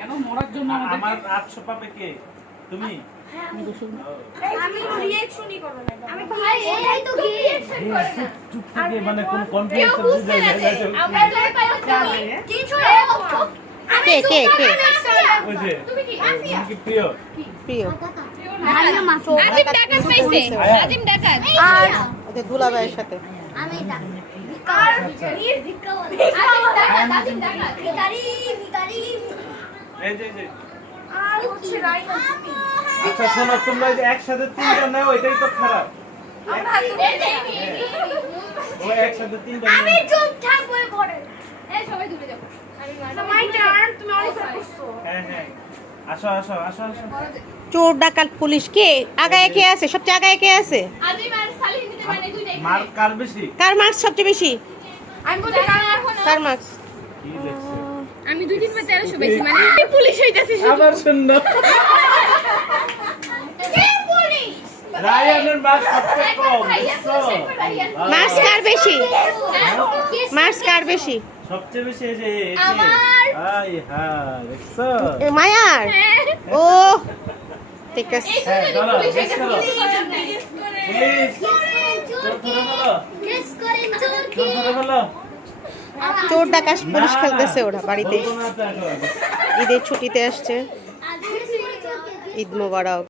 কেন মরার জন্য আমার 800 পাবে কে? তুমি? আমি রিঅ্যাকশনই করব না। আমি ভাই এটাই তো রিঅ্যাকশন করে না। চুপ থেকে মানে কোন কনফিডেন্স বুঝাই যায় না। আমরা যাই পাই 300 কে কে কে ওই যে তুমি কি আসিয়া? কি প্রিয়? প্রিয় ভাইয়া মাছ আজিম ডাকাত পাইছে আজিম ডাকাত আর ওদের দুলাভাইয়ের সাথে আমি ডাকাত কার নির ভিক্ষা বলে আজিম ডাকাত ভিখারি ভিখারি এই যে আর হচ্ছে রাইনা তুমি আচ্ছা শোনো তোমরা যে একসাথে তিনজন নাও এটাই তো খারাপ। আমরা ও একসাথে তিনজন আমি চুপ থাকবো পরে এই সবাই দূরে যাও মাই টার্ন তুমি অনেক করছো হ্যাঁ হ্যাঁ আসো আসো আসো আসো চোর ডাকাত পুলিশ কে আগায় কে আছে সবচেয়ে আগায় কে আছে আজিম আর সালিম দিতে মানে দুইটাই মার কার বেশি? কার মার্কস সবচেয়ে বেশি আমি বলি কার এখন কার মার্কস কি দেখছে? আমি 2 বার 1300 বেশি মানে আমি পুলিশ হইতাছি আবার শুননা কে পুলিশ রায়ানের মার্কস সবচেয়ে কম দেখছো? মার্কস কার বেশি মার্কস কার বেশি সবচেয়ে বেশি এই যে আমার। আই হ্যাঁ দেখছো? এ, মায়ার ও ঠিক আছে হ্যাঁ দাঁড়াও গেস করো প্লিজ গেস করেন ধরে বলো চোর ডাকাত পুলিশ খেলতেছে ওরা বাড়িতে বলবো না তো এখন। ঈদের ছুটিতে আসছে ঈদ মোবারক।